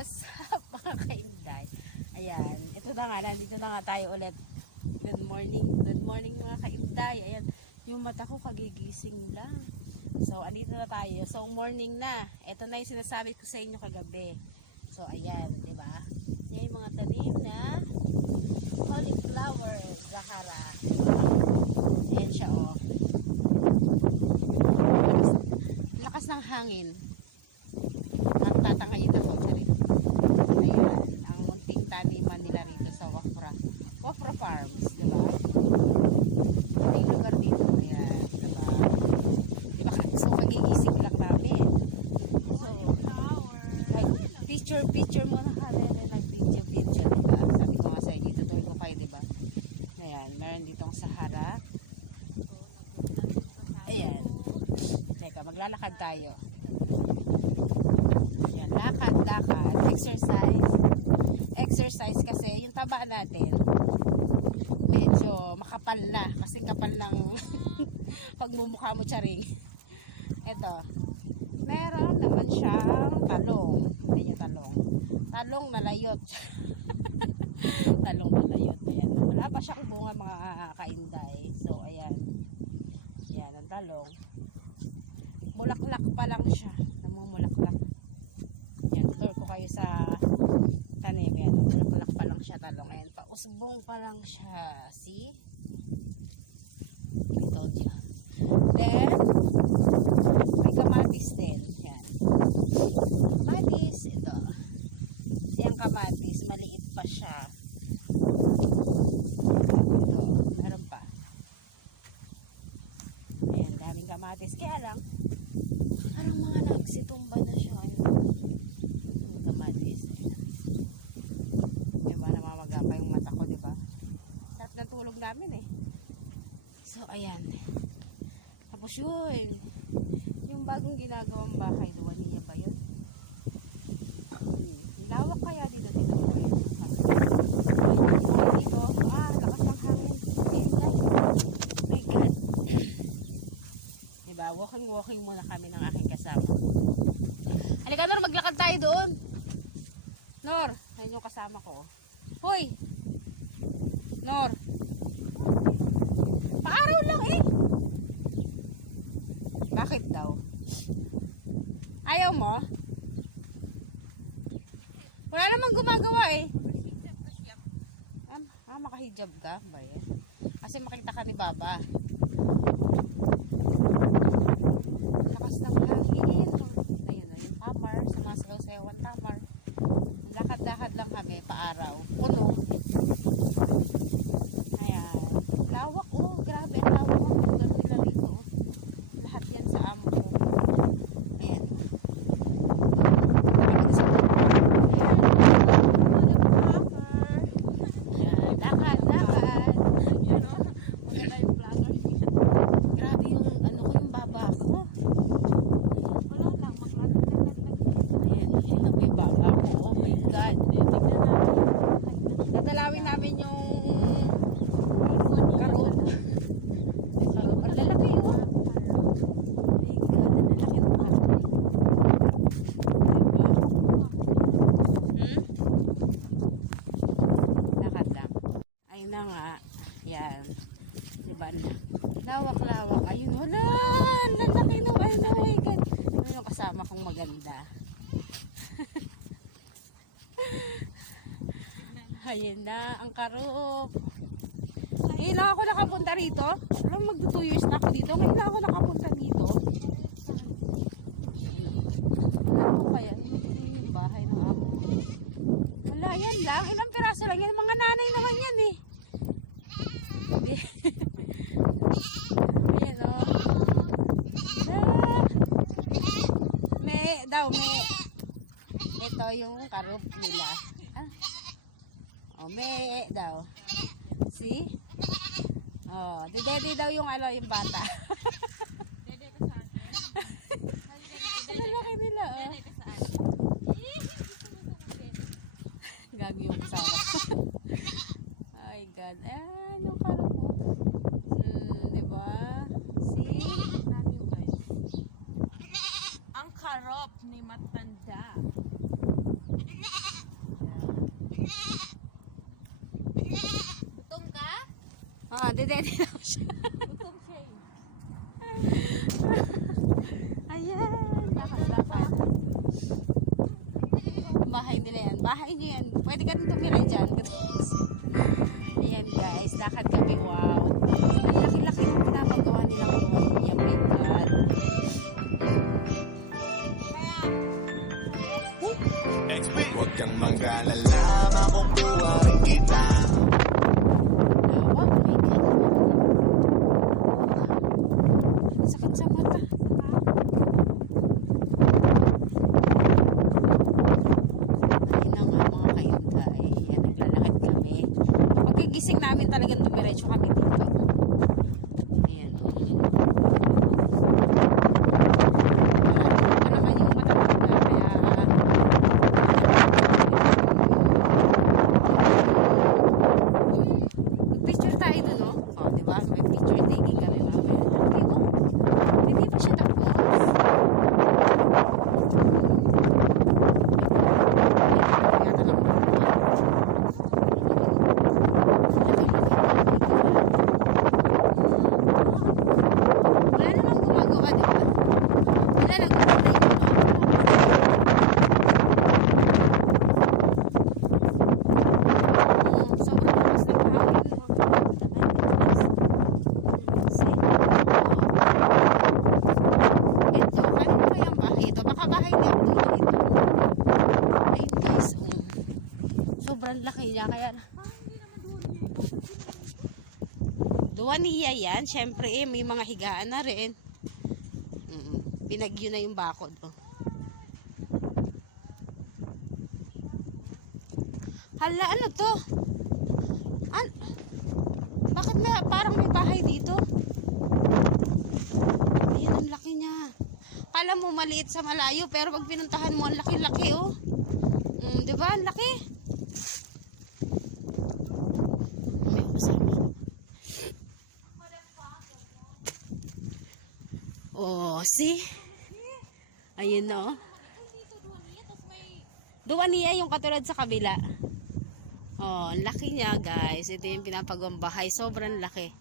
what's up mga kainday? Ayan, ito na nga, nandito na nga tayo ulit. Good morning mga kainday. Ayan, yung mata ko kagigising lang. So, andito na tayo. So, morning na. Ito na yung sinasabi ko sa inyo kagabi. So, ayan, di ba? Yan yung mga tanim na cauliflower, Zahara. Ayan siya, oh. Lakas ng hangin. Tatangayin ako sa rito. Ayan, ang munting taniman nila rito sa Wafra Farms, diba? Ito yung lugar dito. Ayan, diba? Diba? So, kagigising lang namin. So, picture muna kami. Nag-picture, diba? Sabi ko nga sa'yo, dito tuloy ko kayo, diba? Ayan, meron ditong Sahara. Ayan. Teka, maglalakad tayo. Lakad, exercise kasi yung taba natin medyo makapal na kasi kapal ng pagmumukha mo, charing. Ito, meron naman siyang talong. Ayan yung talong na layot. Talong na layot. Ayan. Wala pa siyang bunga mga kainday. So ayan ang talong, mulaklak pa lang siya, namumulaklak. Tour ko kayo sa tanim. Ayan, mulaklak pa lang siya, talong. Ayan, pausbong pa lang siya. See? I told you. Then, may kamatis din. Ayan. Kamatis, ito. Ayan, kamatis. Maliit pa siya. Ito, meron pa. Ayan, daming kamatis. Kaya lang, parang mga nagsitumba na siya. Ayan. Kamatis. Diba, namamaga pa yung mata ko, diba? Sarap ng tulog namin eh. So, ayan. Tapos yun, yung bagong ginagawang bahay, doon niya ba yun? Lawak kaya dito. Dito, lakas ng hangin. My God. Diba, walking muna kami ng aking kasama. Halika, Nor, maglakad tayo doon. Nor, ayun yung kasama ko. Hoy! Nor! Paaraw lang eh! Bakit daw? Ayaw mo? Wala namang gumagawa eh. Makahijab ka ba eh? Kasi makita ka ni Baba. Lakas ng hangin. Ayun, yung tamar. Sumasayaw-sayawan tamar. Lakad-lakad lang kami, paaraw. Puno. Ayan. Lawak, oh. Grabe, ang lawak ang lugar nila rito. Lahat yan sa amo ko. Ayan. Ayan. Lakad. Yan, oh. Maganda yung vlogger. Grabe yung, yung baba ko. Wala lang, maglalakad. Ayan, ito po yung baba ko. Oh my God. Dadalawin namin yung karot. Ang lalaki yun. My God, ang lalaki ng karot. Lakad lang. Ayun na nga. Yan. Diba? Lawak-lawak. Ayun. Wala! Lalaki ng ano. Oh my God. Ano yung kasama kong maganda? Ayan na, ang karop. Ngayon lang ako nakapunta rito. Alam, mag 2 years na ako dito. Ngayon lang ako nakapunta dito. Ano kaya? Hindi yung bahay ng amo. Wala, yan lang. Ilang piraso lang yan. Mga nanay naman yan eh. Ayan o. May. Ito yung karop nila. May daw. See? Oh, dede daw yung yung bata. Dede ka sa akin. Ang laki nila, oh. Dede ka sa akin. Gago yung kasama. Oh my God. Ayan, yung karap po. Diba? See? Nabi yung guys. Ang karop ni Matanda. Dedede daw siya. Gutom siya eh. Ayan, lakad-lakad. Bahay nila yan. Bahay niyo yan. Pwede ka rin tumira dyan. Ayan guys, lakad kami. Wow. Ang laki-laki yung pinapagawa nilang doon. Yan, my God. Huwag kang mag-alala, makukuha rin kita. Oh my God. Sakit sa mata. Ayun na nga mga kainday. Ayan, naglalakad kami. Pagkagising namin talagang dumiretso kami dito. Ayan. Marami pa naman yung matapos na kaya mag-picture tayo dun, no? O, diba? May picture taking kami mamaya. Okay, oh. Hindi pa siya tapos. Yata lang. Wala namang gumagawa, diba? Wala nang gumagawa. Sobrang lakas ng hangin. Ito, kanino ba yung bahay ito? Baka bahay ni Abdullah ito. Ayun guys, sobrang laki niya. Kaya, Duwaniya yan. Siyempre may mga higaan na rin. Pinagyo na yung bakod. Oh. Hala, ano to? Bakit parang may bahay dito? Ayan, ang laki niya. Kala mo maliit sa malayo, pero pag pinuntahan mo, ang laki-laki, oh. Diba? Ang laki. May kasama. Oh, see? Ayun, no? Duwaniya yung katulad sa kabila. Oh, ang laki niya, guys. Ito yung pinapagawang bahay. Sobrang laki.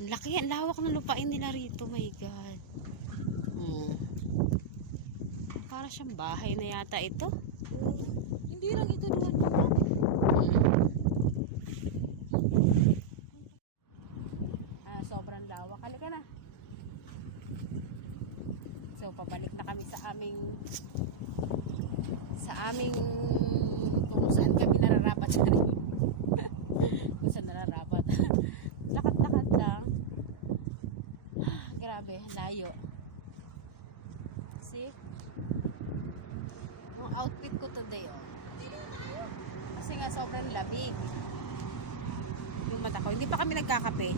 Ang laki. Ang lawak ng lupain nila rito. My God. Para siyang bahay na yata ito. Hindi lang ito doon. Sobrang lawak. Halika na. So, pabalik na kami sa aming kung saan kami nararapat sa rin. Kung saan nararapat. Lakad-lakad lang. Grabe, layo. See? Yung outfit ko today, oh. Kasi nga sobrang labig. Yung mata ko. Hindi pa kami nagkakape.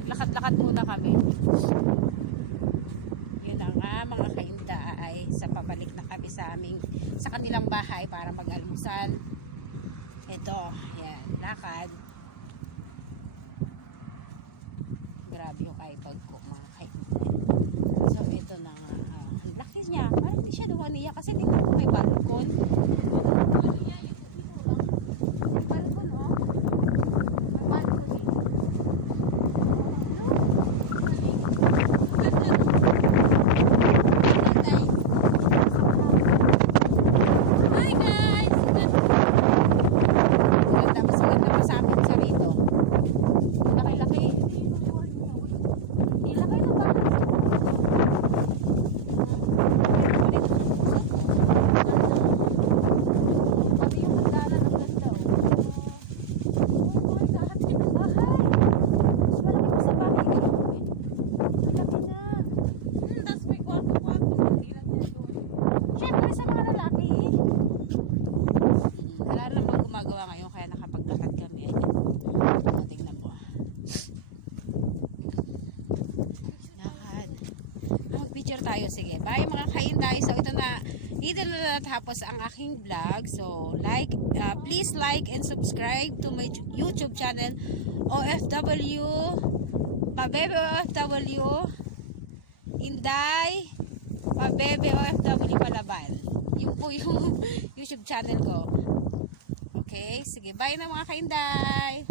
Naglakad-lakad muna kami. Yun na nga mga kainday, sa pabalik na kami sa kanilang bahay para mag-almusal. Ito, yan, lakad. Grabe yung kaibag ko mga kainday. So ito na nga, ang laki niya. Parang hindi siya Duwaniya kasi tingnan ko may balkon. May balkon, oh. May balkon, eh. Hi guys! Tapos maganda pa sa amin sa rito. Laki-laki. Ilaki na ba? Pati yung hagdanan ang ganda. Oh my God, yung bahay. Mas malaki pa sa bahay. Malaki na. Tapos may kwarto-kwarto. Hindi lang yan doon. Siyempre sa mga lalaki eh. Wala namang gumagawa ngayon kaya nakapaglakad kami. Ayan. Tingnan mo. Lakad. Mag-picture tayo. Sige. Bye mga kainday. So ito na natapos ang aking vlog. So please like and subscribe to my YouTube channel OFW Pabebe OFW Inday Pabebe OFW Palaban. Yun po yung YouTube channel ko. Okay, sige, bye na mga kainday.